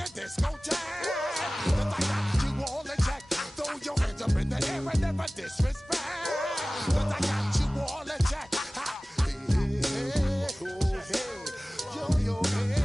the disco jam. The I got you all in check. Throw your hands up in the air and never disrespect. The I got you all in check. Hey, oh, hey, yo, yo, hey.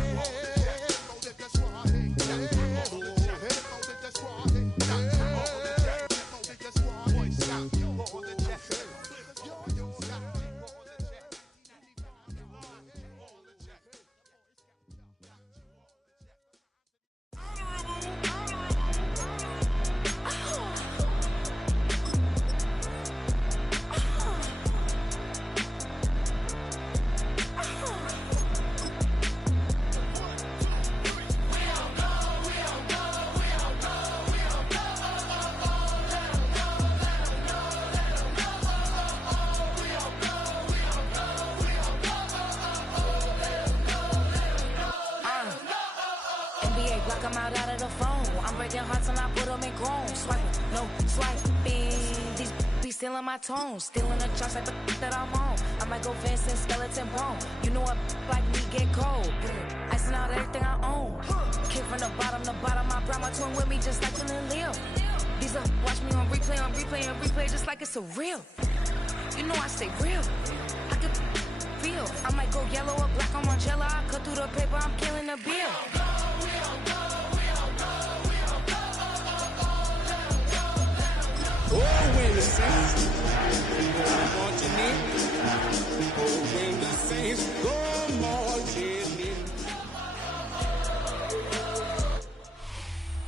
I'm out of the phone. I'm breaking hearts and I put them in chrome. Swiping, no swiping. These be stealing my tones. Stealing the tracks like the that I'm on. I might go fence and skeleton bone. You know a like me get cold. Icing out everything I own. Came from the bottom to bottom. I brought my twin with me just like Leo. These up, watch me on replay, just like it's surreal. You know I stay real. I could feel. I might go yellow or black on Margiela. I cut through the paper, I'm killing the bill. Oh, when the Saints marching in. Oh, when the Saints go marching in.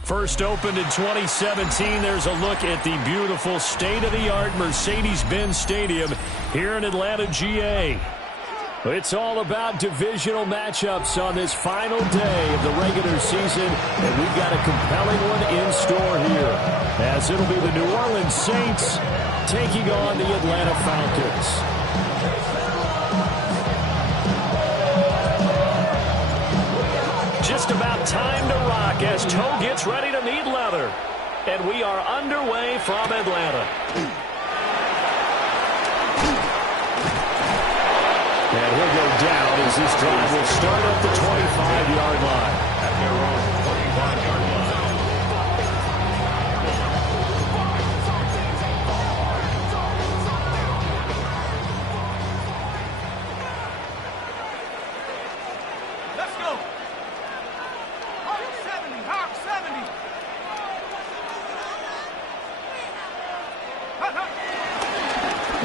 First opened in 2017. There's a look at the beautiful state-of-the-art Mercedes-Benz Stadium here in Atlanta, GA. It's all about divisional matchups on this final day of the regular season, and we've got a compelling one in store here, as it'll be the New Orleans Saints taking on the Atlanta Falcons. Just about time to rock as toe gets ready to meet leather, and we are underway from Atlanta. And he'll go down as this drive will start at the 25-yard line. At their own 25-yard line. Let's go. Hawk 70, Hawk 70.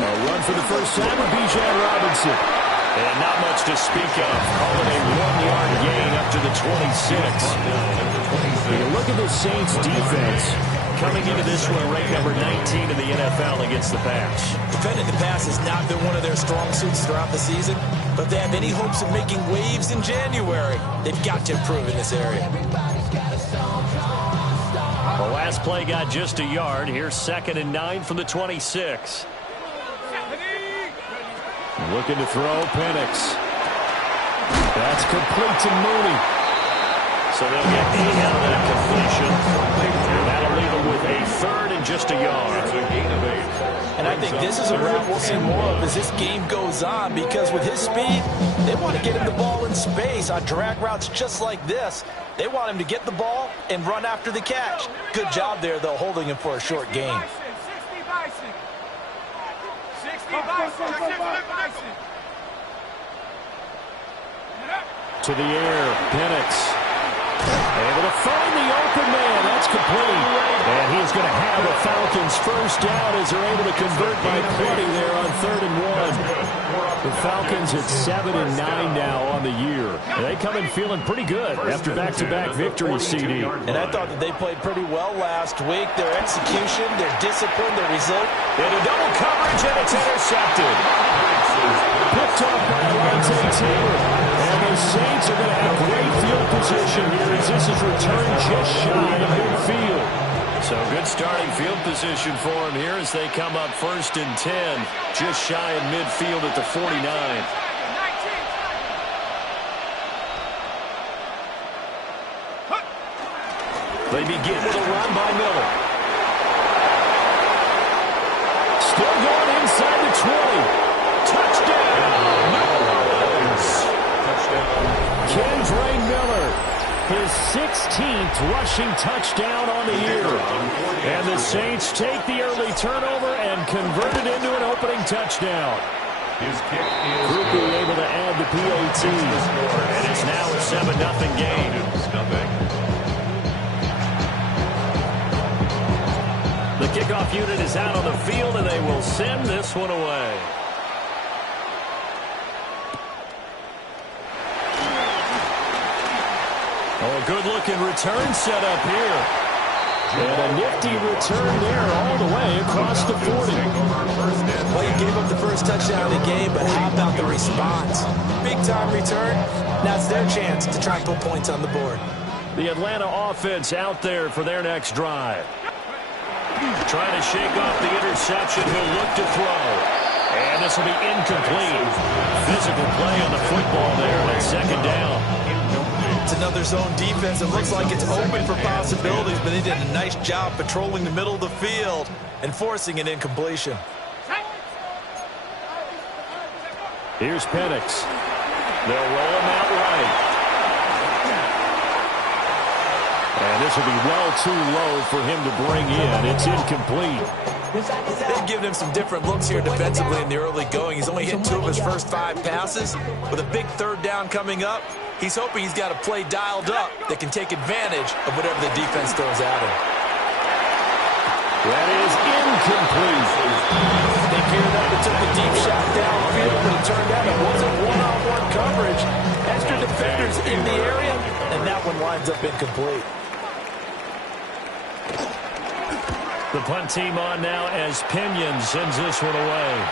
A run for the first time with Bijan Robinson. And not much to speak of. Calling a 1-yard gain up to the 26. You look at the Saints defense coming into this one ranked number 19 in the NFL against the pass. Defending the pass has not been one of their strong suits throughout the season, but if they have any hopes of making waves in January, they've got to improve in this area. The last play got just a yard. Here's 2nd and 9 from the 26. Looking to throw, Penix. That's complete to Mooney. So they'll get 8 out of that completion. And that'll leave them with a 3rd and just a yard. And I think this is a route we'll see more of as this game goes on, because with his speed, they want to get him the ball in space on drag routes just like this. They want him to get the ball and run after the catch. Good job there, though, holding him for a short gain. 60 Bison. To the air, Penix. Able to find the open man. That's complete. And he's going to have the Falcons first down as they're able to convert by 20 there on 3rd and 1. The Falcons at 7 and 9 now on the year. They come in feeling pretty good after back-to-back victories, CD. And I thought that they played pretty well last week. Their execution, their discipline, their result. Into double coverage, and it's intercepted. Picked up by Alontae Taylor. And the Saints are going to have great field position here as this is returned just shy of midfield. So good starting field position for them here as they come up 1st and 10, just shy of midfield at the 49. They begin with a run by Miller. Still going inside the 20. Touchdown, New Orleans. Kendra Miller, his 16th rushing touchdown on the year. And the Saints take the early turnover and convert it into an opening touchdown. Grupe able to add the PAT. And it's now a 7-0 game. The kickoff unit is out on the field, and they will send this one away. Oh, good-looking return set up here. And a nifty return there all the way across the 40. Well, you gave up the first touchdown of the game, but how about the response? Big-time return. Now it's their chance to try and put points on the board. The Atlanta offense out there for their next drive. Trying to shake off the interception. He'll look to throw. And this will be incomplete. Physical play on the football there, and it's second down. It's another zone defense. It looks like it's open for possibilities, but they did a nice job patrolling the middle of the field and forcing an incompletion. Here's Penix. They'll roll him out right. And this will be well too low for him to bring in. It's incomplete. They've given him some different looks here defensively in the early going. He's only hit 2 of his first 5 passes. With a big third down coming up, he's hoping he's got a play dialed up that can take advantage of whatever the defense throws at him. That is incomplete. They geared up and took a deep shot downfield, but it turned out it wasn't one-on-one coverage. Extra defenders in the area, and that one winds up incomplete. The punt team on now as Pinion sends this one away.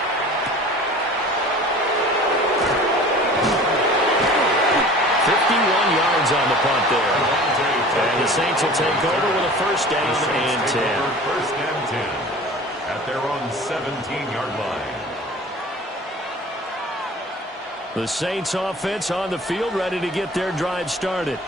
Yards on the punt there. And the Saints will take over with a first down and 10. First and 10 at their own 17-yard line. The Saints offense on the field, ready to get their drive started.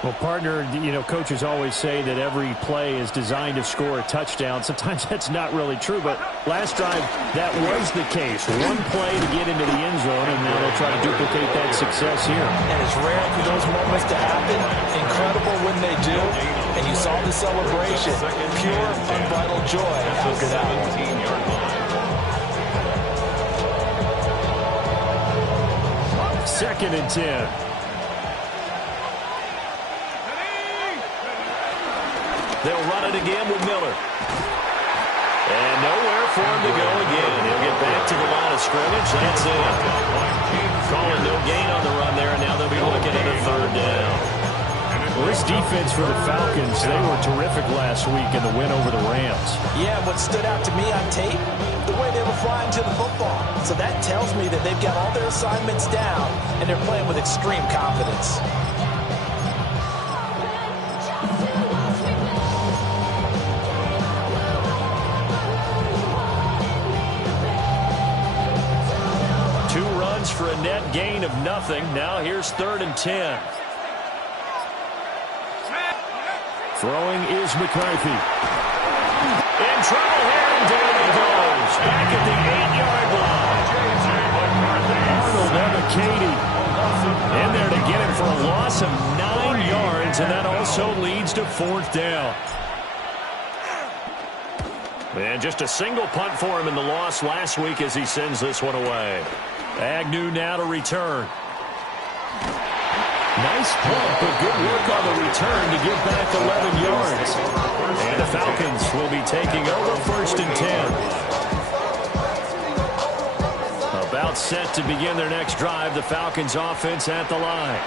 Well, partner, you know, coaches always say that every play is designed to score a touchdown. Sometimes that's not really true, but last drive, that was the case. One play to get into the end zone, and now they'll try to duplicate that success here. And it's rare for those moments to happen. Incredible when they do. And you saw the celebration. Pure, unbridled joy after that one. Second and 10. They'll run it again with Miller. And nowhere for him to go again. He'll get back to the line of scrimmage. That's it. Calling no gain on the run there, and now they'll be looking at a third down. Well, this defense for the Falcons, they were terrific last week in the win over the Rams. Yeah, what stood out to me on tape, the way they were flying to the football. So that tells me that they've got all their assignments down, and they're playing with extreme confidence. For a net gain of nothing. Now here's 3rd and 10. Throwing is McCarthy. In trouble here, and down he goes. Back at the 8-yard line. Arnold Ebiketie in there to get him for a loss of 9 yards, and that also leads to 4th down. And just a single punt for him in the loss last week as he sends this one away. Agnew now to return. Nice punt, but good work on the return to get back 11 yards. And the Falcons will be taking over 1st and 10. About set to begin their next drive, the Falcons offense at the line.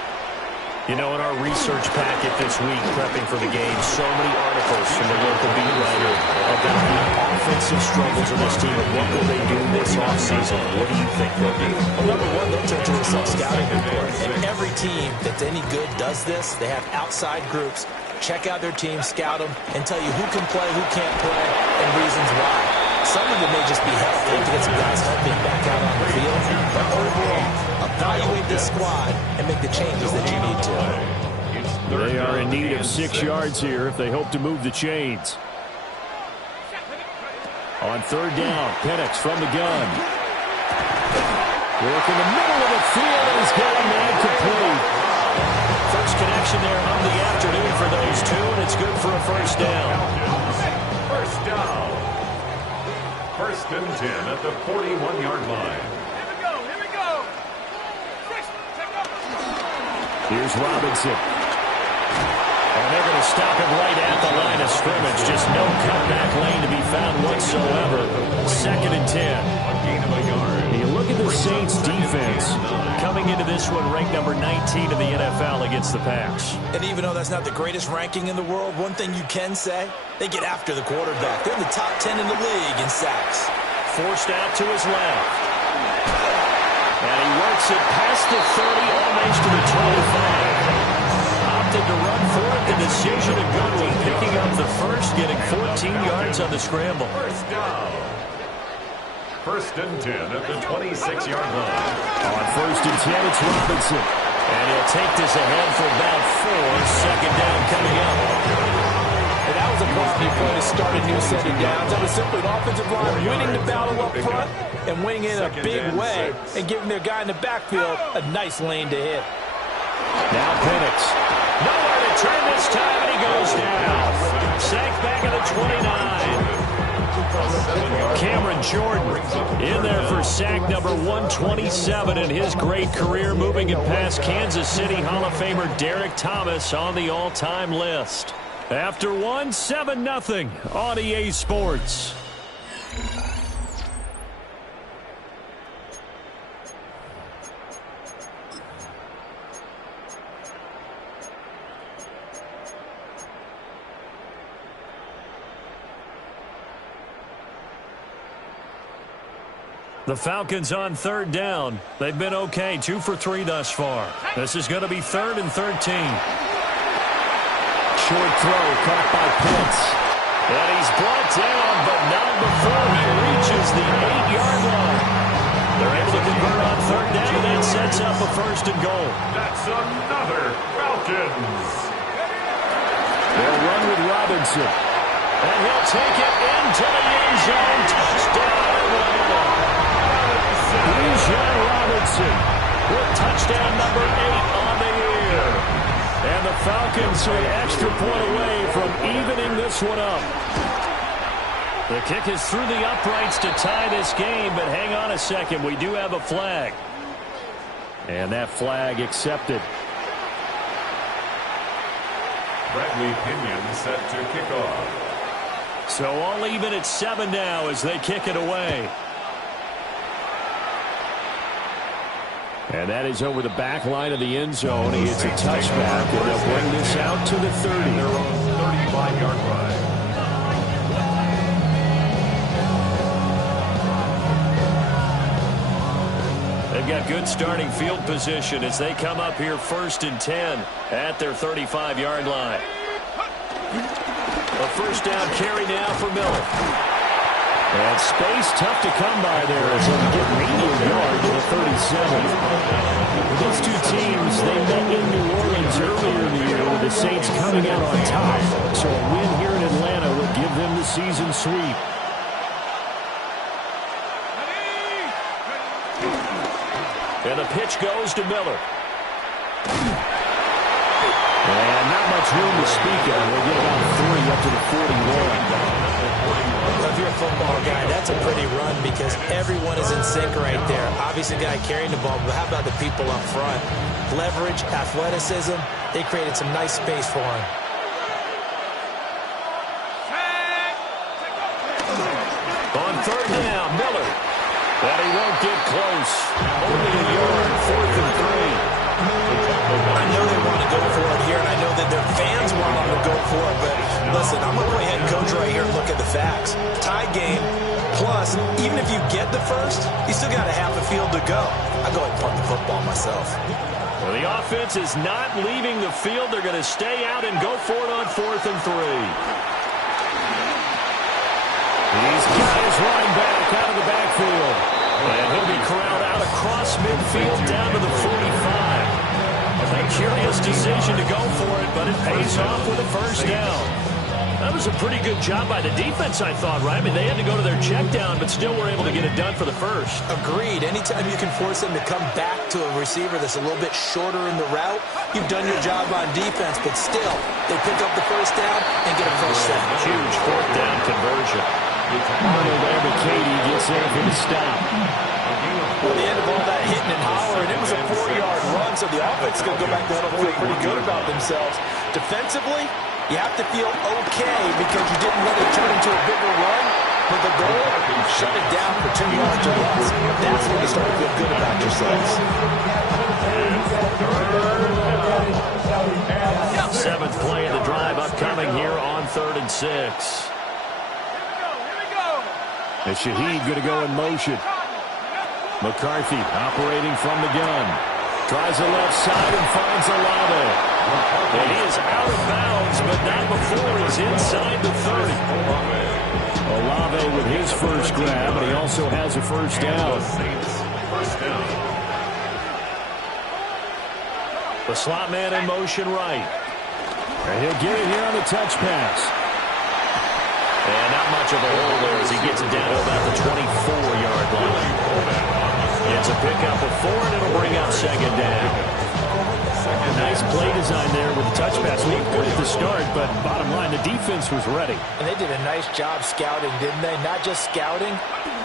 You know, in our research packet this week, prepping for the game, so many articles from the local beat writer about the offensive struggles of this team and what will they do this offseason. What do you think they'll do? Well, number one, they'll turn to a self-scouting report. And every team that's any good does this. They have outside groups. Check out their team, scout them, and tell you who can play, who can't play, and reasons why. Some of it may just be health. They have to get some guys healthy and back out on the field. But overall, evaluate this squad and make the changes that you need to. They are in need of 6 yards here if they hope to move the chains. On 3rd down, Penix from the gun. Work in the middle of the field, and he's got him complete. First connection there on the for a first down. First down. First and 10 at the 41-yard line. Here we go. 6, check up. Here's Robinson. And they're going to stop him right at the line of scrimmage. Just no cutback lane to be found whatsoever. Second and 10. A gain of a yard. You look at the Saints defense coming into this one ranked number 19 in the NFL against the pass. And even though that's not the greatest ranking in the world, one thing you can say, they get after the quarterback. They're in the top 10 in the league in sacks. Forced out to his left. And he works it past the 30, almost to the 25. Opted to run for it. The decision a good one. Picking up the first, getting 14 yards on the scramble. First down. First and 10 at the 26-yard line. On first and 10, it's Robinson. And he'll take this ahead for about 4. Second down coming up. And that was a quality play to start a new set of downs. That was simply an offensive line winning the battle up front and winning in a big way and giving their guy in the backfield a nice lane to hit. Now Penix. Nowhere to turn this time, and he goes down. Sacked back at the 29. Cameron Jordan in there for sack number 127 in his great career, moving it past Kansas City Hall of Famer Derek Thomas on the all-time list. After 7-0 on EA Sports. The Falcons on third down. They've been okay, 2 for 3 thus far. This is going to be 3rd and 13. Short throw caught by Pitts. And he's brought down, but not before he reaches the 8-yard line. They're able to convert on third down, and that sets up a 1st and goal. That's another Falcons. They'll run with Robinson. And he'll take it into the end zone. Touchdown, Atlanta. Bijan Robinson with touchdown number 8 on the year. And the Falcons are an extra point away from evening this one up. The kick is through the uprights to tie this game, but hang on a second. We do have a flag. And that flag accepted. Bradley Pinion set to kick off. So all even at 7 now as they kick it away. And that is over the back line of the end zone. He hits a touchback, and they'll bring this out to the 30. Their own 35-yard line. They've got good starting field position as they come up here 1st and 10 at their 35-yard line. A first down carry now for Miller. And space tough to come by there as they get medium yard to the 37. These two teams, they met in New Orleans earlier in the year with the Saints coming out on top. So a win here in Atlanta would give them the season sweep. And the pitch goes to Miller. And not much room to speak of. We'll get about 3 up to the 41. If you're a football guy, that's a pretty run because everyone is in sync right there. Obviously, the guy carrying the ball, but how about the people up front? Leverage, athleticism, they created some nice space for him. On third down, Miller. But he won't get close. Only a yard, 4th and 3. I know they want to go for it here, and I know that their fans want them to go for it, but listen, I'm going to play head coach right here and look at the facts. Tie game, plus, even if you get the first, you still got a half a field to go. I go ahead and punt the football myself. Well, the offense is not leaving the field. They're going to stay out and go for it on 4th and 3. He's got his running back out of the backfield. And he'll be corralled out across midfield down to the 45. A curious decision to go for it, but it pays off with a first down. That was a pretty good job by the defense, I thought, right? I mean, they had to go to their check down, but still were able to get it done for the first. Agreed. Anytime you can force them to come back to a receiver that's a little bit shorter in the route, you've done your job on defense, but still, they pick up the first down and get a first down. Huge fourth down conversion. Arnold Abicady gets there for the stop. Well, the end of all that hitting and hollering, it was a 4-yard run, so the offense is going to go back there and feel pretty good about themselves. Defensively, you have to feel okay because you didn't let it turn into a bigger run, but the goal, shut it down for 2 yards or less. That's when you start to feel good about yourselves. Seventh play of the drive upcoming here on 3rd and 6. Here we go. And Shaheed going to go in motion. McCarthy operating from the gun. Tries the left side and finds Olave. And he is out of bounds, but not before he's inside the 30. Olave with his first grab, and he also has a first down. The slot man in motion right. And he'll get it here on the touch pass. And not much of a hole there as he gets it down to about the 24-yard line. It's a pickup of 4, and it'll bring up second down. Nice play design there with the touch pass. We were good at the start, but bottom line, the defense was ready. And they did a nice job scouting, didn't they? Not just scouting,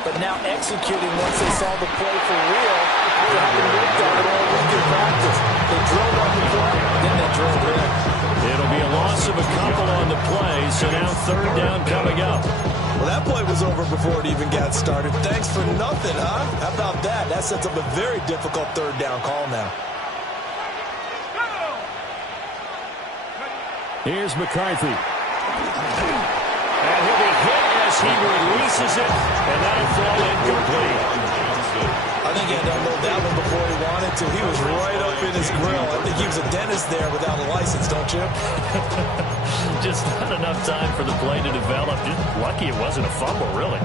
but now executing once they saw the play for real. They haven't worked on it all week in practice. They drilled on the play, then they drilled in. It'll be a loss of a couple on the play, so now 3rd down coming up. Well, that play was over before it even got started. Thanks for nothing, huh? How about that? That sets up a very difficult 3rd down call now. Here's McCarthy. And he'll be hit as he releases it, and that'll fall incomplete. I think he had to unload that one before he wanted to. He was right up in his grill. I think he was a dentist there without a license, don't you? Just not enough time for the play to develop. Just lucky it wasn't a fumble, really.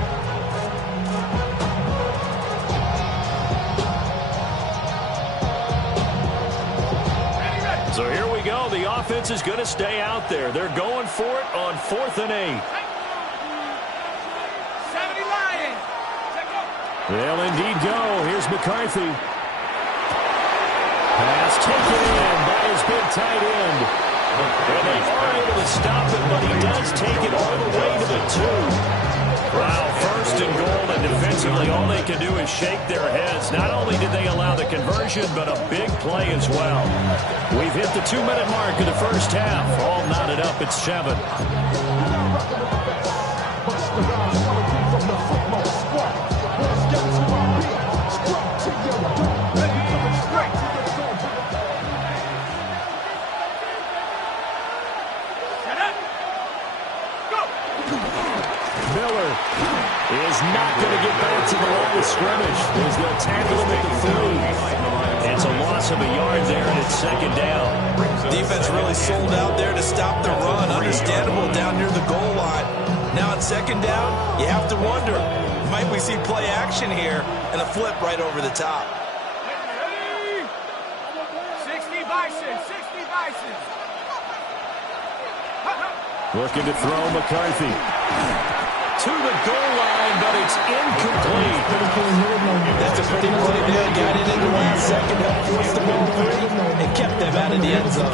So here we go. The offense is going to stay out there. They're going for it on 4th and 8. 70 Lions. They'll indeed go. Here's McCarthy. Pass taken in by his big tight end. And they are able to stop it, but he does take it all the way to the 2. Wow, 1st and goal, and defensively all they can do is shake their heads. Not only did they allow the conversion, but a big play as well. We've hit the 2-minute mark of the first half. All knotted up at 7. Miller is not going to get back to the line of scrimmage as they'll tackle him at the 3. It's a loss of a yard there, and it's 2nd down. Defense really sold out there to stop the run. Understandable down near the goal line. Now on 2nd down, you have to wonder, might we see play action here and a flip right over the top? 60 Bison. 60 Bison. Looking to throw McCarthy. To the goal line, but it's incomplete. That's a pretty play there. Got it in the last second. Helped force the ball 3 and kept them out of the end zone.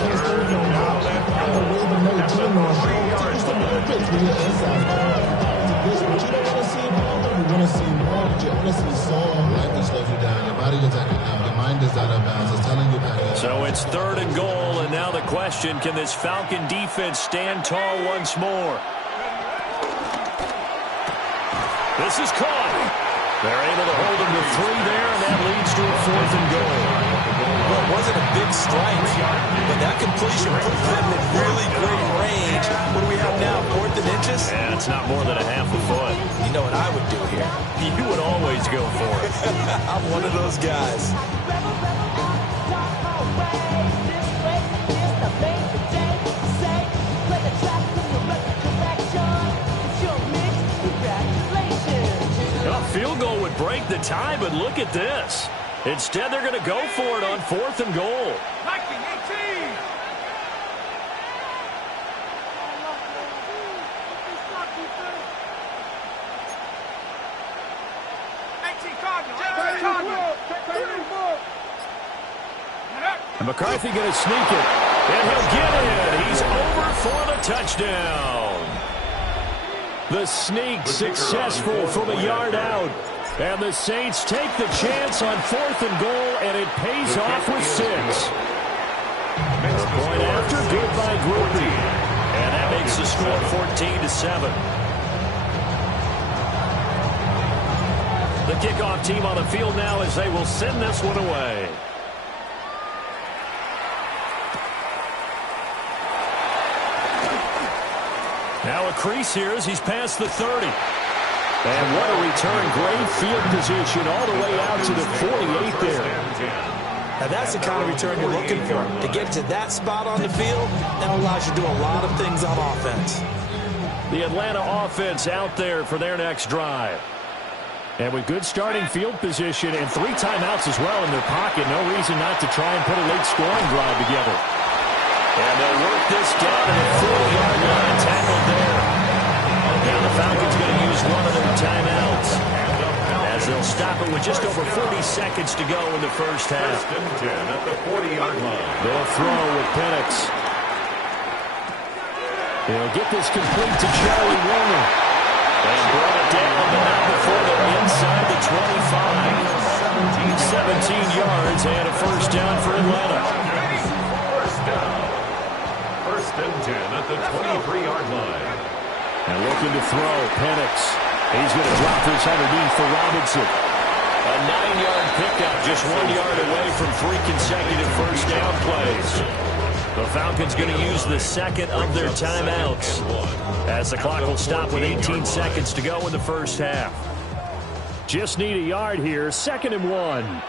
So it's 3rd and goal, and now the question, can this Falcon defense stand tall once more? This is caught. They're able to hold him to 3 there, and that leads to a 4th and goal. Well, it wasn't a big strike, but that completion put them in really great range. What do we have now, 4th and inches? And it's not more than a half a foot. You know what I would do here? You would always go for it. I'm one of those guys. Field goal would break the tie, but look at this. Instead, they're going to go for it on 4th and goal. And McCarthy going to sneak it. And he'll get it. He's over for the touchdown. The sneak successful from a yard out. And the Saints take the chance on 4th and goal, and it pays off with 6. The point after, good by Groupie. And that makes the score 14-7. The kickoff team on the field now as they will send this one away. Now a crease here as he's past the 30. And what a return. Great field position all the way out to the 48 there. Now that's the kind of return you're looking for. To get to that spot on the field, that allows you to do a lot of things on offense. The Atlanta offense out there for their next drive. And with good starting field position and 3 timeouts as well in their pocket, no reason not to try and put a late scoring drive together. And they'll work this down to the 40-yard line, tackled there. Now the Falcons going to use one of their timeouts as they'll stop it with just over 40 seconds to go in the first half. First and 10 at the 40-yard line. They'll throw with Penix. He'll get this complete to Charlie Warner. And brought it down, but not before they're inside the 25. 17 yards and a first down for Atlanta. First down. First and 10 at the 23-yard line. And looking to throw, Penix. He's going to drop this underneath for Robinson. A 9-yard pickup, just 1 yard away from 3 consecutive first down plays. The Falcons going to use the second of their timeouts as the clock will stop with 18 seconds to go in the first half. Just need a yard here, 2nd and 1.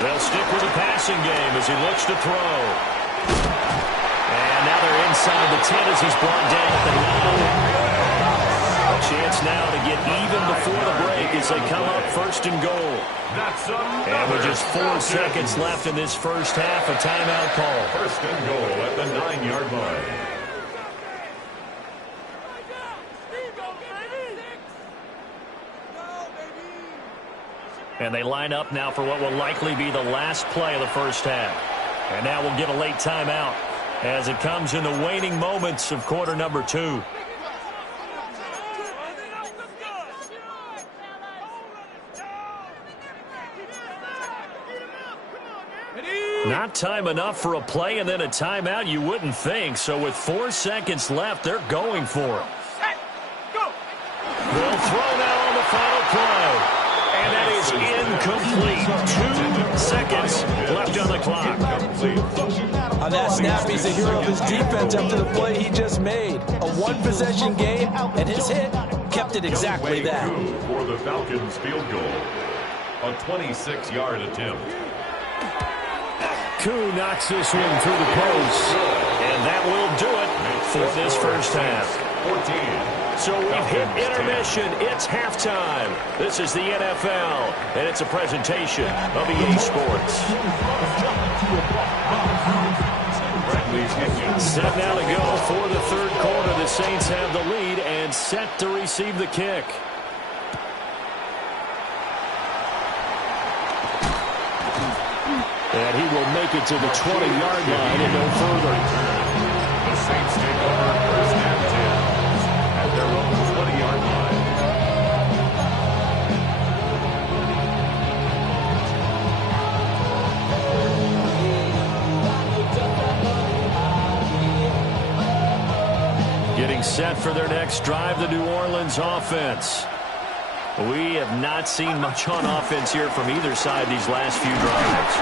They'll stick with the passing game as he looks to throw. And now they're inside the 10 as he's brought down at the 9. A chance now to get even before the break as they come up 1st and goal. And with just 4 seconds left in this first half, a timeout call. 1st and goal at the 9-yard line. And they line up now for what will likely be the last play of the first half. And now we'll get a late timeout as it comes in the waning moments of quarter number 2. Not time enough for a play and then a timeout, you wouldn't think. So with 4 seconds left, they're going for it. They'll throw now on the final play. And that is incomplete. 2 seconds left on the clock. On that snap, he's the hero of his defense after the play he just made. A 1-possession game, and his hit kept it exactly that. For the Falcons field goal. A 26-yard attempt. Koo knocks this one through the post. And that will do it for this first half. 14. So we've hit intermission. It's halftime. This is the NFL, and it's a presentation of EA Sports. Set now to go for the 3rd quarter. The Saints have the lead and set to receive the kick. And he will make it to the 20-yard line and no further. The Saints take over 1st and 10 at their own 20-yard line. Getting set for their next drive, the New Orleans offense. We have not seen much on offense here from either side these last few drives.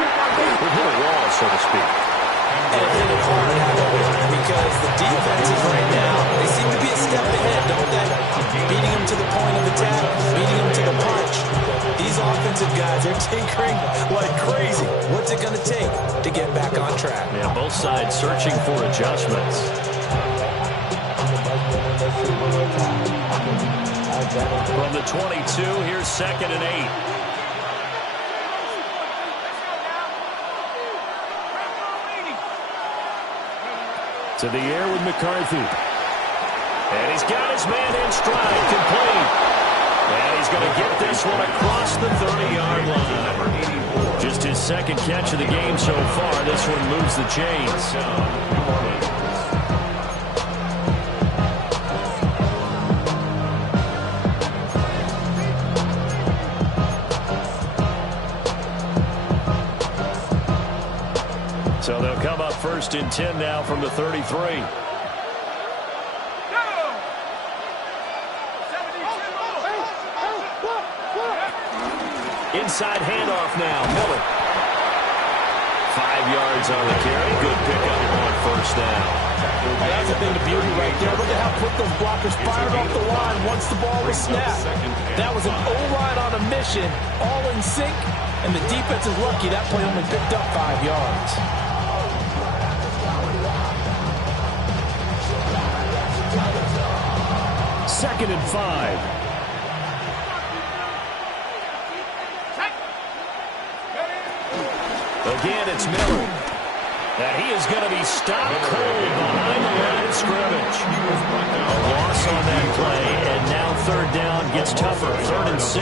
We've hit a wall, so to speak. And hit it hard, because the defenses right now, they seem to be a step ahead, don't they? Beating them to the point of attack, beating them to the punch. These offensive guys are tinkering like crazy. What's it going to take to get back on track? Yeah, both sides searching for adjustments. From the 22, here's 2nd and 8. To the air with McCarthy. And he's got his man in stride, complete. And he's going to get this one across the 30-yard line. Just his second catch of the game so far. This one moves the chains. So they'll come up 1st and 10 now from the 33. Inside handoff now. Miller. 5 yards on the carry. Good pickup on 1st down. That's a thing of beauty right there. Look at how quick those blockers fired off the line once the ball was snapped. That was an O-line on a mission, all in sync, and the defense is lucky that play only picked up 5 yards. Second and 5. Again, it's Miller. And he is going to be stopped cold behind the line of scrimmage. A loss on that play, and now 3rd down gets tougher. 3rd and 6.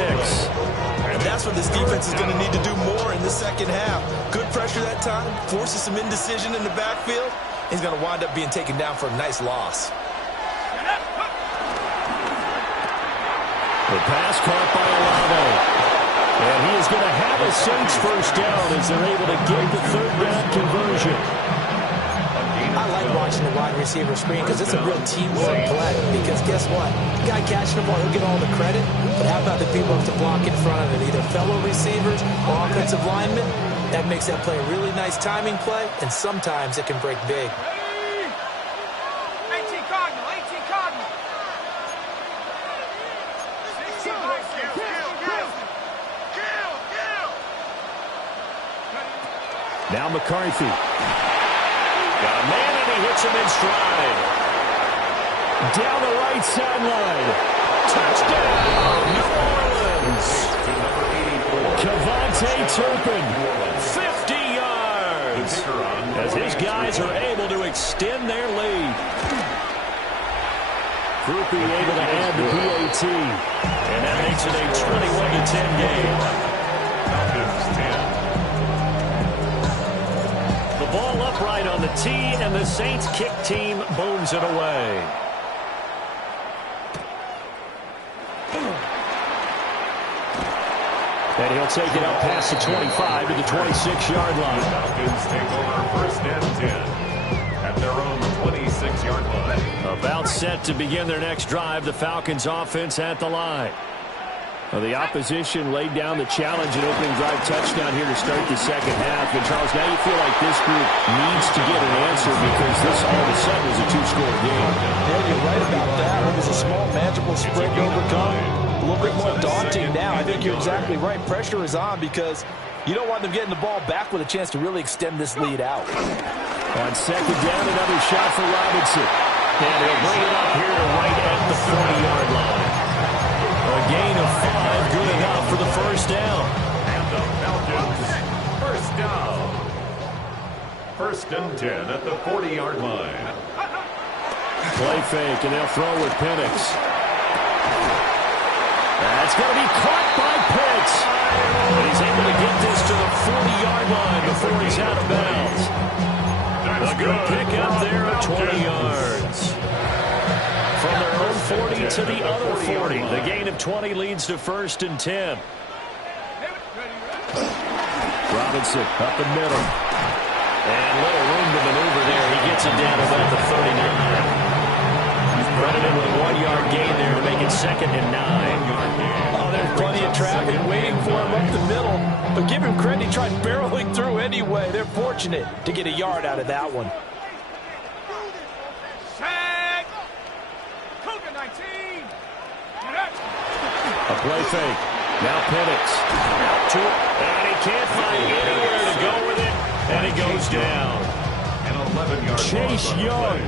And that's what this defense is going to need to do more in the second half. Good pressure that time, forces some indecision in the backfield. He's going to wind up being taken down for a nice loss. The pass caught by Olave. And he is going to have a Saints 1st down as they're able to get the 3rd down conversion. I like watching the wide receiver screen because it's a real teamwork play. Because guess what? The guy catching the ball, he'll get all the credit. But how about the people who have to block in front of it? Either fellow receivers or offensive linemen. That makes that play a really nice timing play, and sometimes it can break big. 18 Cardinal, 18 Cardinal. Now McCarthy. Got a man, and he hits him in stride. Down the right sideline. Touchdown, New Orleans. Kevontae Turpin, 50 yards. As his guys are able to extend their lead. Groupie able to add the PAT. And that makes it a 21-10 game. Ball upright on the tee, and the Saints kick team booms it away. And he'll take it up past the 25 to the 26-yard line. Falcons take over 1st and 10 at their own 26-yard line. About set to begin their next drive, the Falcons offense at the line. Well, the opposition laid down the challenge and opening drive touchdown here to start the second half. And, Charles, now you feel like this group needs to get an answer because this all of a sudden is a 2-score game. Yeah, you're right about that. It was a small, manageable spread to overcome. A little bit more daunting now. I think you're exactly right. Pressure is on because you don't want them getting the ball back with a chance to really extend this lead out. On 2nd down, another shot for Robinson. And he'll bring it up here to right at the 40-yard line. A gain of 5, good enough for the 1st down. And the Falcons, 1st down. 1st and 10 at the 40-yard line. Play fake, and they'll throw with Penix. That's going to be caught by Pitts. And he's able to get this to the 40-yard line before he's out of bounds. A good pick up there at 20 yards. From their own 40 to the other 40. The gain of 20 leads to 1st and 10. Robinson up the middle. And little room to maneuver there. He gets it down about the 39. He's running in with a 1-yard gain there to make it 2nd and 9. Oh, there's plenty of traffic waiting for him up the middle. But give him credit, he tried barreling through anyway. They're fortunate to get a yard out of that one. A play fake. Now Penix. Out to it. And he can't find anywhere to go with it. And he goes down. An 11-yard Chase Young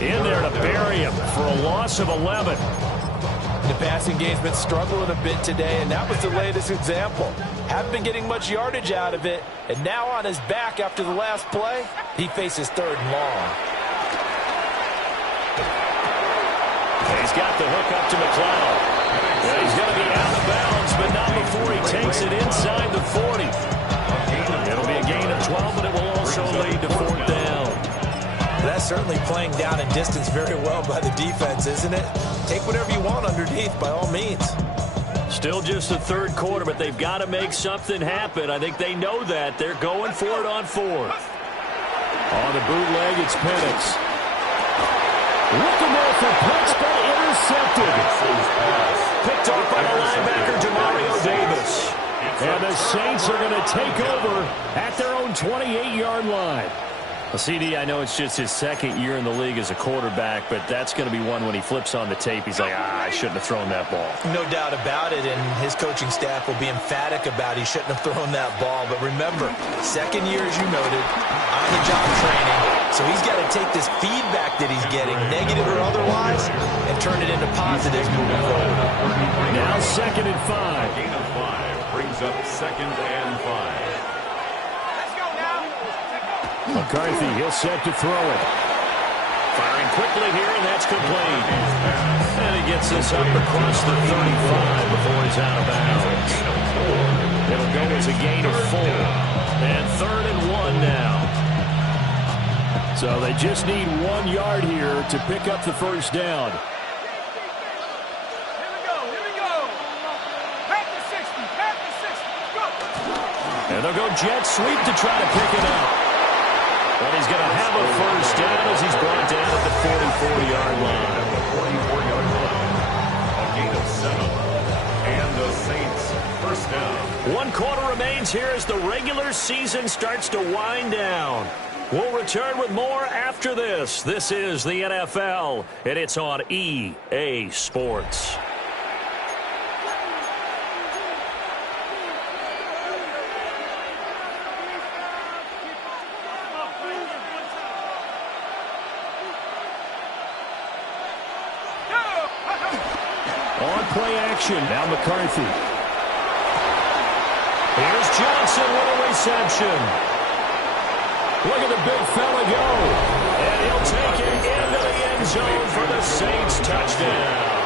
in there to bury him for a loss of 11. The passing game's been struggling a bit today, and that was the latest example. Haven't been getting much yardage out of it, and now on his back after the last play, he faces 3rd and long. He's got the hook up to McLeod. He's going to be out of bounds, but not before he takes it inside the 40. so lead to 4th down. That's certainly playing down and distance very well by the defense, isn't it? Take whatever you want underneath, by all means. Still just the 3rd quarter, but they've got to make something happen. I think they know that. They're going for it on 4th. On the bootleg, it's Penix. Looking there for Pitts, but intercepted. Picked off by the linebacker, Demario Davis. And the Saints are going to take over at their own 28-yard line. Well, CD, I know it's just his 2nd year in the league as a quarterback, but that's going to be one when he flips on the tape. He's like, I shouldn't have thrown that ball. No doubt about it, and his coaching staff will be emphatic about he shouldn't have thrown that ball. But remember, 2nd year, as you noted, on-the-job training. So he's got to take this feedback that he's getting, negative or otherwise, and turn it into positives moving forward. Now 2nd and 5. Gain of 5 brings up 2nd and 5. McCarthy, he'll set to throw it. Firing quickly here, and that's complete. And he gets this up across the 35 before he's out of bounds. It'll go as a gain of 4. And 3rd and 1 now. So they just need 1 yard here to pick up the 1st down. Here we go. Back to 60, go. And they'll go jet sweep to try to pick it up. But he's going to have a 1st down as he's brought down at the 44-yard line. At the 44-yard line. A gain of 7. And the Saints 1st down. 1 quarter remains here as the regular season starts to wind down. We'll return with more after this. This is the NFL, and it's on EA Sports. Play action. Now McCarthy. Here's Johnson with a reception. Look at the big fella go. And he'll take it into the end zone for the Saints touchdown.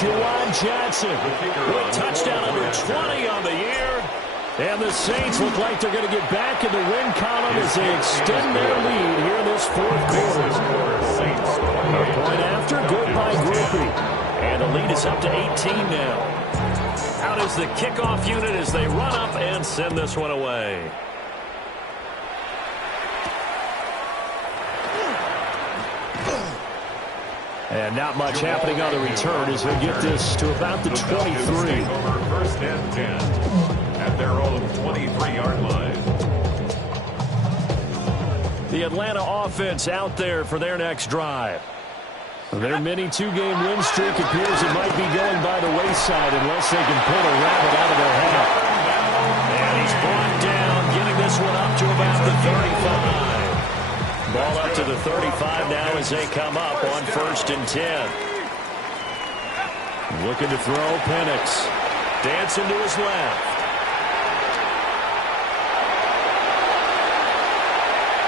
Juwan Johnson with touchdown number 20 on the year. And the Saints look like they're going to get back in the win column as they extend their lead here in this 4th quarter. A point after, good by Griffey. And the lead is up to 18 now. Out is the kickoff unit as they run up and send this one away. And not much happening on the return as he'll get this to about the 23. 1st and 10 at their own 23-yard line. The Atlanta offense out there for their next drive. Their mini 2-game win streak appears it might be going by the wayside unless they can pull a rabbit out of their hat. And he's brought down, getting this one up to about the 35. Ball up to the 35 now as they come up on 1st and 10. Looking to throw, Penix. Dancing to his left.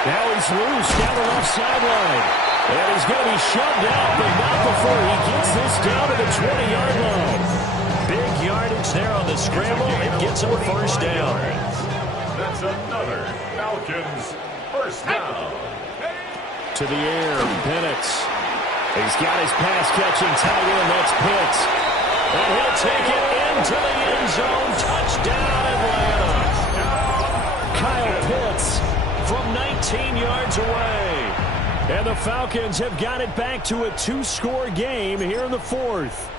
Now he's loose down the left sideline. And he's going to be shoved out, but not before he gets this down to the 20-yard line. Big yardage there on the scramble. It gets him a 1st down. That's another Falcons 1st down. To the air, Penix. He's got his pass-catching tight end. That's Pitts. And he'll take it into the end zone. Touchdown, Atlanta. Kyle Pitts from 19 yards away. And the Falcons have got it back to a 2-score game here in the 4th.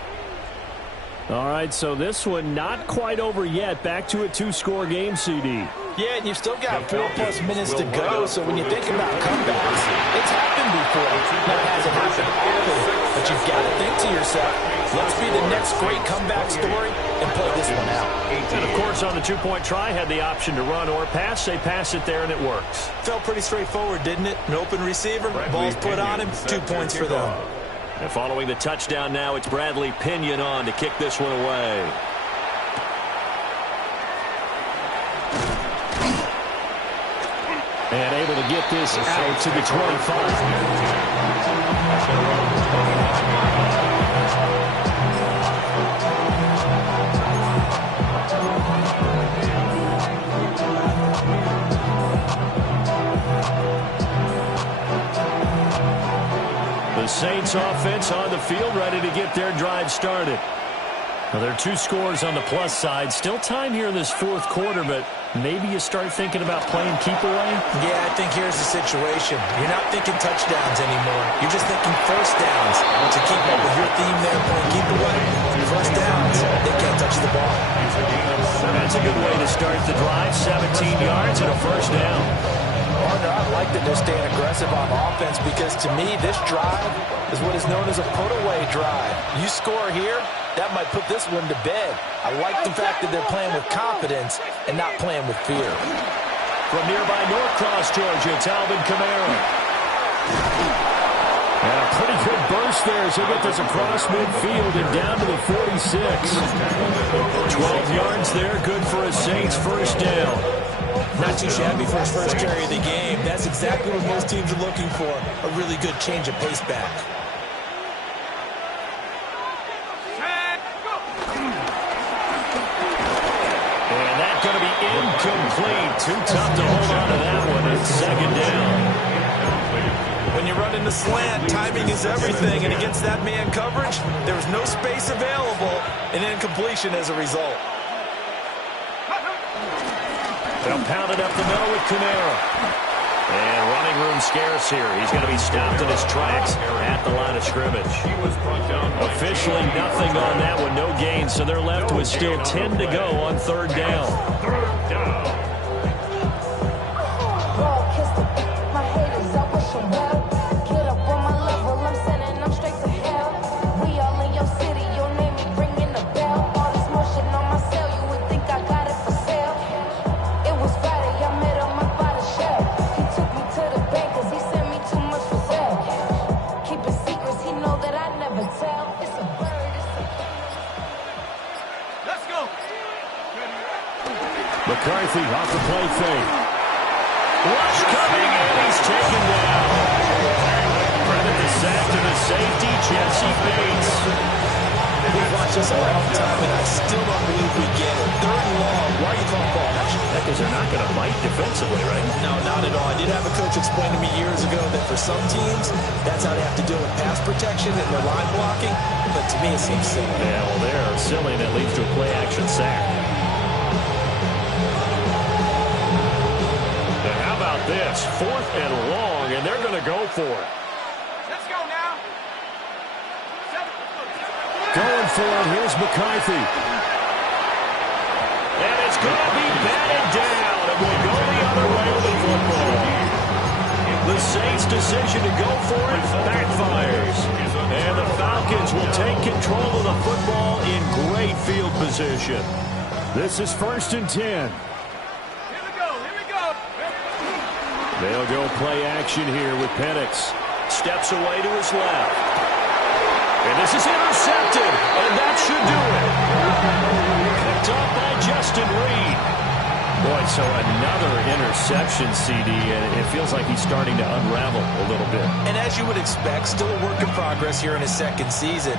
All right, so this one not quite over yet. Back to a 2-score game, CD. Yeah, and you've still got 4+ minutes to go, so when you think about comebacks, it's happened before. Now, it hasn't happened often, but you've got to think to yourself, let's be the next great comeback story and play this one out. And, of course, on the 2-point try, had the option to run or pass. They pass it there, and it works. Felt pretty straightforward, didn't it? An open receiver, ball's put on him, 2 points for them. And following the touchdown now, it's Bradley Pinion on to kick this one away. And able to get this out to the 25. The Saints offense on the field, ready to get their drive started. Well, there are 2 scores on the plus side. Still time here in this fourth quarter, but maybe you start thinking about playing keep away? Yeah, I think here's the situation. You're not thinking touchdowns anymore. You're just thinking first downs. To keep up with your theme there, playing keep away, first downs, they can't touch the ball. That's a good way to start the drive. 17 yards and a first down. Partner, I like that they're staying aggressive on offense because, to me, this drive is what is known as a put-away drive. You score here, that might put this one to bed. I like the fact that they're playing with confidence and not playing with fear. From nearby Norcross, Georgia, it's Alvin Kamara. And a pretty good burst there as he gets this across midfield and down to the 46. 12 yards there, good for a Saints first down. Not too shabby for his first carry of the game. That's exactly what most teams are looking for, a really good change of pace back. And that's going to be incomplete. Too tough to hold on to that one. It's second down. When you run in the slant, timing is everything, and against that man coverage, there's no space available, and incompletion as a result. They'll pound it up the middle with Kamara. And running room scarce here. He's going to be stopped in his tracks at the line of scrimmage. Officially nothing on that one, no gain, so they're left with still 10 to go on third down. McCarthy off the play fake. Rush coming, and he's taken down. Credit the sack to the safety, Jesse Bates. We've watched this a long time, and I still don't believe we get it. Third and long. Why are you calling ball action? Because they're not going to bite defensively, right? No, not at all. I did have a coach explain to me years ago that for some teams, that's how they have to deal with pass protection and their line blocking. But to me, it seems silly. Yeah, well, they're silly, and it leads to a play-action sack. This, 4th and long, and they're going to go for it. Let's go now. Going for it, here's McCarthy. And it's going to be batted down, and will go the other way with the football. The Saints' decision to go for it backfires. And the Falcons will take control of the football in great field position. This is 1st and 10. They'll go play action here with Penix. Steps away to his left. And this is intercepted, and that should do it. Picked up by Justin Reed. Boy, so another interception, CD, and it feels like he's starting to unravel a little bit. And as you would expect, still a work in progress here in his second season.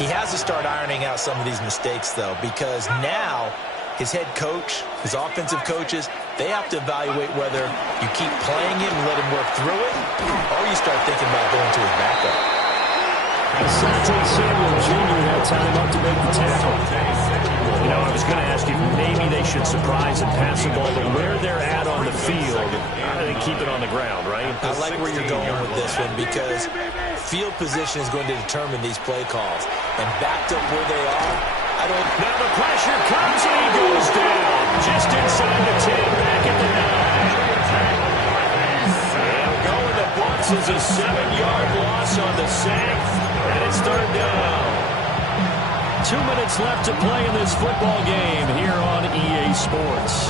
He has to start ironing out some of these mistakes, though, because now his head coach, his offensive coaches, they have to evaluate whether you keep playing him and let him work through it, or you start thinking about going to his backup. Asante Samuel Jr. had time up to make the tackle. You know, I was going to ask you, maybe they should surprise and pass the ball, but where they're at on the field, I think keep it on the ground, right? I like where you're going with this one because field position is going to determine these play calls. And backed up where they are, I don't... Now the pressure comes and he goes down. Just inside the 10, back at the 9. And going to blocks is a 7-yard loss on the sack, and it's third down. 2 minutes left to play in this football game here on EA Sports.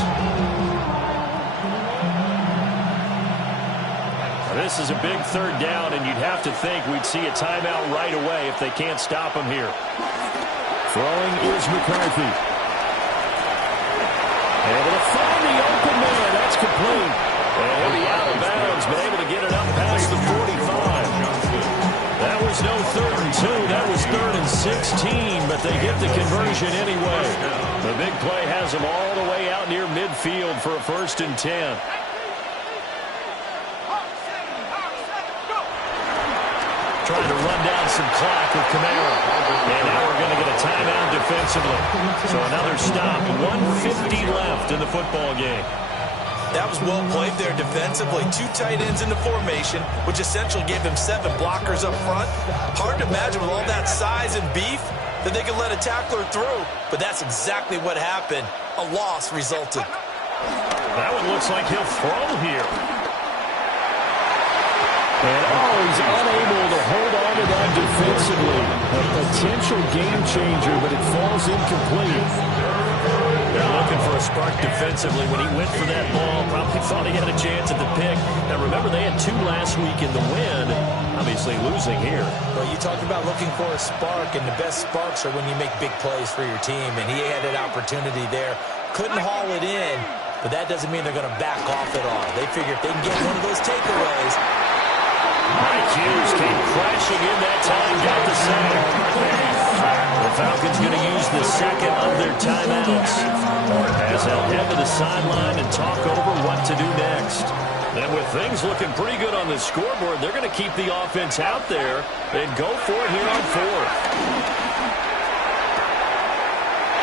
This is a big third down, and you'd have to think we'd see a timeout right away if they can't stop him here. Throwing is McCarthy. Able to find the open man. That's complete. And he'll be out of bounds, but able to get it up past the 45. That was no 3rd and 2. That was 3rd and 16, but they get the conversion anyway. The big play has them all the way out near midfield for a 1st and 10. Trying to run down some clock with Kamara. And now we're going to get a timeout defensively. So another stop. 1:50 left in the football game. That was well played there defensively. 2 tight ends in the formation, which essentially gave them 7 blockers up front. Hard to imagine with all that size and beef that they could let a tackler through. But that's exactly what happened. A loss resulted. That one looks like he'll throw here. And, he's unable to hold on to that defensively. A potential game changer, but it falls incomplete. They're looking for a spark defensively. When he went for that ball, probably thought he had a chance at the pick. Now, remember, they had 2 last week in the win. Obviously losing here. Well, you talk about looking for a spark, and the best sparks are when you make big plays for your team. And he had an opportunity there. Couldn't haul it in, but that doesn't mean they're going to back off at all. They figure if they can get one of those takeaways. Mike Hughes came crashing in that time, got the sack. The Falcons going to use the second of their timeouts as they'll head to the sideline and talk over what to do next. And with things looking pretty good on the scoreboard, they're going to keep the offense out there and go for it here on 4th.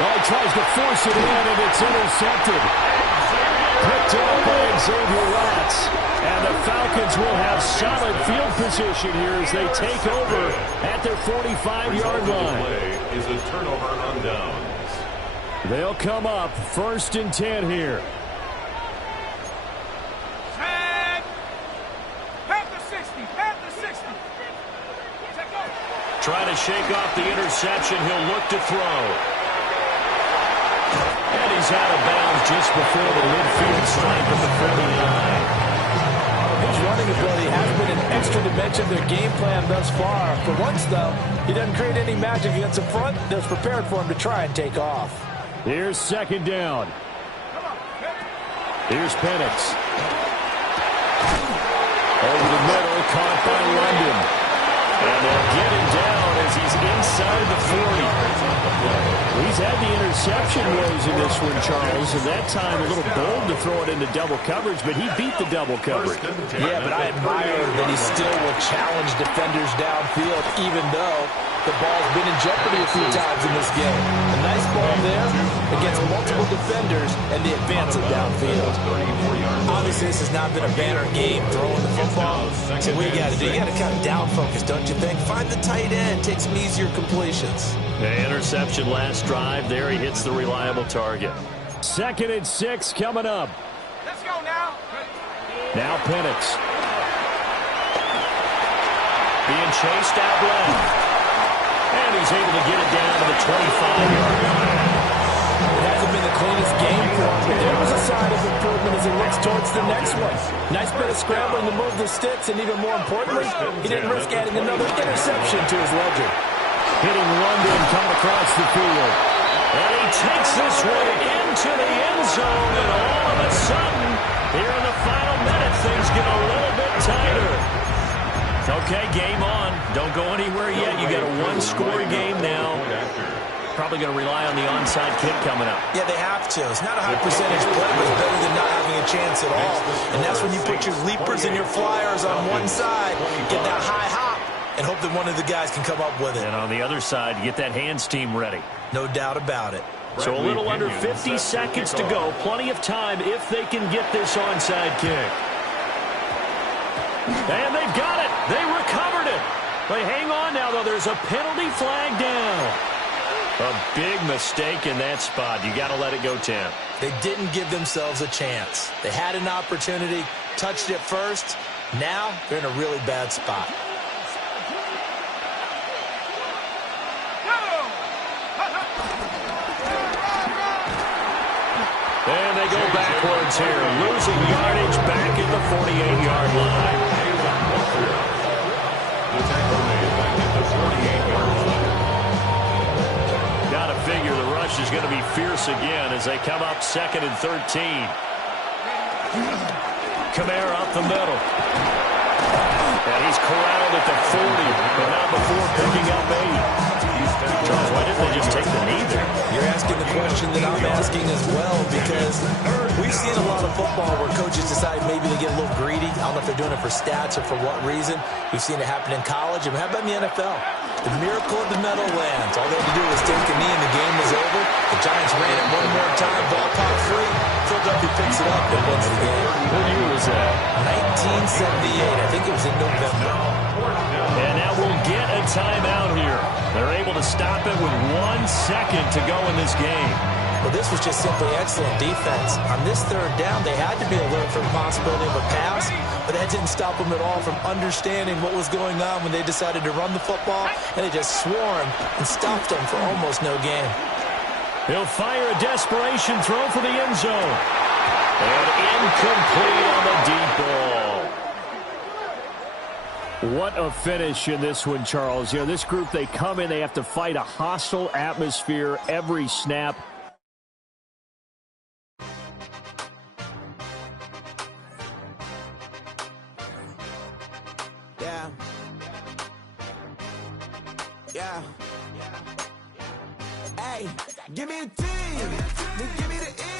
Oh, he tries to force it in, and it's intercepted. Picked up by Xavier Rats. And the Falcons will have solid field position here as they take over at their 45-yard line. Play is a turnover on downs. They'll come up 1st and 10 here. Set. Panther 60. Panther 60. Trying to shake off the interception. He'll look to throw. And he's out of bounds just before the midfield stripe at the 49. His running ability has been an extra dimension of their game plan thus far. For once, though, he doesn't create any magic against the front that's prepared for him to try and take off. Here's 2nd down. Here's Penix. Over the middle, caught by London. And they'll get him down as he's inside the 40. He's had the interception woes in this one, Charles, and that time a little bold to throw it into double coverage, but he beat the double coverage. Yeah, but I admire that he still will challenge defenders downfield, even though the ball's been in jeopardy a few times in this game. A nice ball there against multiple defenders, and they advance it downfield. Obviously, this has not been a banner game throwing the football. So what you got to do, you got to kind of down focus, don't you think? Find the tight end, take some easier completions. The interception last drive. There he hits the reliable target. 2nd and 6 coming up. Let's go now. Now Penix. Being chased out left. And he's able to get it down to the 25-yard line. It hasn't been the cleanest game for him, but there was a sign of improvement as he looks towards the next one. Nice bit of scrambling to move the sticks, and even more importantly, he didn't risk adding another interception to his ledger. Hitting London coming across the field. And he takes this one into the end zone, and all of a sudden, here in the final minute, things get a little bit tighter. Okay, game on. Don't go anywhere yet. You got a 1-score game now. Probably going to rely on the onside kick coming up. Yeah, they have to. It's not a high percentage play, but it's better than not having a chance at all. And that's when you put your leapers and your flyers on one side, get that high hop, and hope that one of the guys can come up with it. And on the other side, you get that hands team ready. No doubt about it. So a little under 50 seconds to go. Plenty of time if they can get this onside kick. And they've got it. They recovered it. They hang on now, though. There's a penalty flag down. A big mistake in that spot. You got to let it go, Tim. They didn't give themselves a chance. They had an opportunity, touched it first. Now they're in a really bad spot. And they go backwards here, losing yardage back at the 48-yard line. Got to figure the rush is going to be fierce again as they come up 2nd and 13. Kamara up the middle. And he's corralled at the 40, but not before picking up 8. Charles, why didn't they just take the knee there? You're asking the question that I'm asking as well, because we've seen a lot of football where coaches decide maybe they get a little greedy. I don't know if they're doing it for stats or for what reason. We've seen it happen in college, and how about in the NFL? The miracle of the Meadowlands. All they had to do was take a knee and the game was over. The Giants ran it one more time, ball popped free. Philadelphia picks it up and wins the game. What year was that? 1978. I think it was in November. And now we'll get a timeout here. They're able to stop it with 1 second to go in this game. Well, this was just simply excellent defense. On this third down, they had to be alert for the possibility of a pass, but that didn't stop them at all from understanding what was going on when they decided to run the football, and they just swarmed and stopped them for almost no gain. He'll fire a desperation throw for the end zone. And incomplete on the deep ball. What a finish in this one, Charles. You know, this group, they come in, they have to fight a hostile atmosphere every snap. Yeah. Hey, give me a team. Give me the